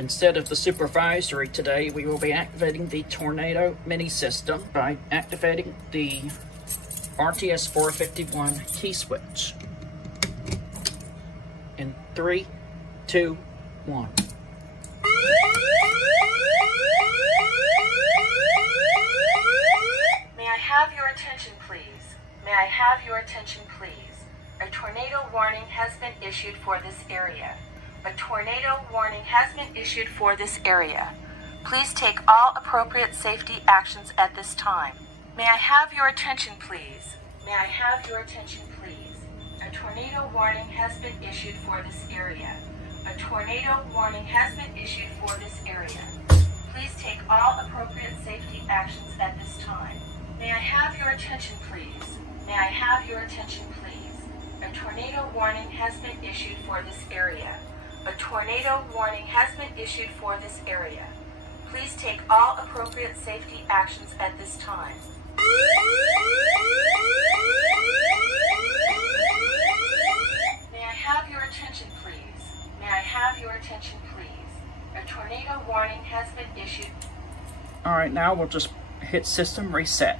instead of the supervisory today, we will be activating the Tornado Mini System by activating the RTS-451 Key Switch. In 3, 2, 1. May I have your attention, please? May I have your attention, please? A tornado warning has been issued for this area. A tornado warning has been issued for this area. Please take all appropriate safety actions at this time. May I have your attention, please? May I have your attention, please? A tornado warning has been issued for this area. A tornado warning has been issued for this area. Please take all appropriate safety actions at this time. May I have your attention, please? May I have your attention, please? A tornado warning has been issued for this area. A tornado warning has been issued for this area. Please take all appropriate safety actions at this time. May I have your attention, please? May I have your attention, please? A tornado warning has been issued. Alright, now we'll just hit System Reset.